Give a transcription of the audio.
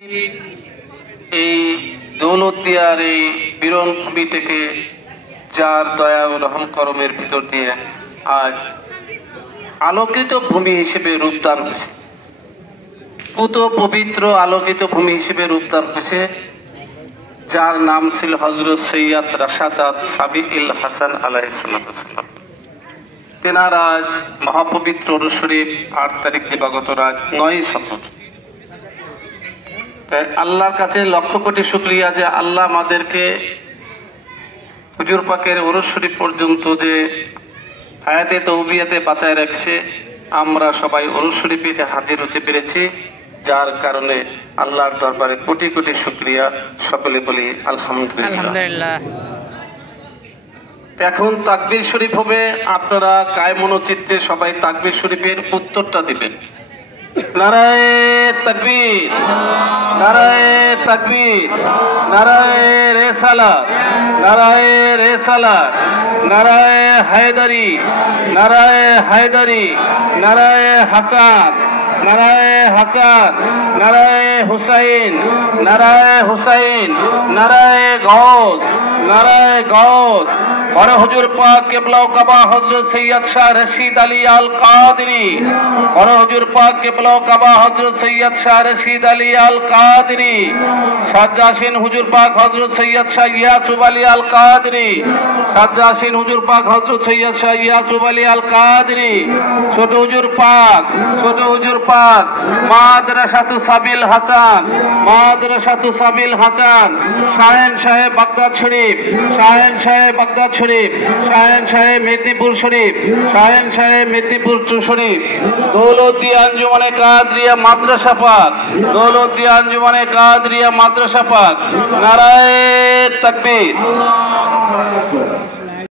এই দৌলতদিয়ার এই বিরল ভূমি থেকে যার দয়া ও রহম করমের ভিতর দিয়ে আজ আলোকিত ভূমি হিসেবে রূপদান হয়েছে, পুত পবিত্র আলোকিত ভূমি হিসেবে রূপদান হয়েছে, যার নাম ছিল হযরত সৈয়দ রাশাদাত সাবিউল হাসান আলাইহিস সালাম। তেনার আজ মহাপবিত্র ওরস শরীফ ৮ তারিখ দিবাগত রাত ৯ সফর। তাই আল্লাহর কাছে লক্ষ কোটি শুকরিয়া যে আল্লাহ আমাদেরকে হুজুর পাকের ওরস শরীফ পর্যন্ত যে হায়াতে তৌবিয়াতে বাঁচায় রাখছে, আমরা সবাই ওরস শরীফে হাজির হতে পেরেছি, যার কারণে আল্লাহর দরবারে কোটি কোটি শুকরিয়া। সকলে বলি আলহামদুলিল্লাহ। এখন তাকবীর শরীফ হবে, আপনারা কায়মনোচিত্তে সবাই তাকবীর শরীফের উত্তরটা দিবেন। নারায়ে তাকবীর, নারায়ে তাকবীর, নারায়ে রিসালাত, নারায়ে রিসালাত, নারায়ে হায়দারি, নারায়ে হায়দারি, নারায়ে হাসান, নারায়ে হাসান, নারায়ে হুসাইন, নারায়ে হুসাইন, নারায়ে গৌস, নারায়ে গৌস। और हुजूर पाक किबला कबा हजरत सैयद शाह रशीद अली अल कादरी, और हुजूर पाक किबला कबा हजरत सैयद शाह रशीद अली अल कादरी, शाहजाशीन हुजूर पाक हजरत सैयद शाह यासूब अली अल कादरी, शाहजाशीन हुजूर पाक हजरत सैयद शाह यासूब अली अल कादरी, ছোট হুজুর পাক, ছোট হুজুর পাক মাদ্রাসাতু সাবিল হাসান, মাদ্রাসাতু সাবিল হাসান, শাহেন সাহেব বাগদাদ শরীফ, শাহেন সাহেব বাগদাদ শরীফ, শাহেন সাহেব মেদিনীপুর শরীফ, শাহেন সাহেব মেদিনীপুর শরীফ, দৌলতদিয়া আঞ্জুমানে কাদরিয়া মাদ্রাসা পাক, দৌলতদিয়া আঞ্জুমানে কাদরিয়া মাদ্রাসা পাক। নারায়ে তাকবীর।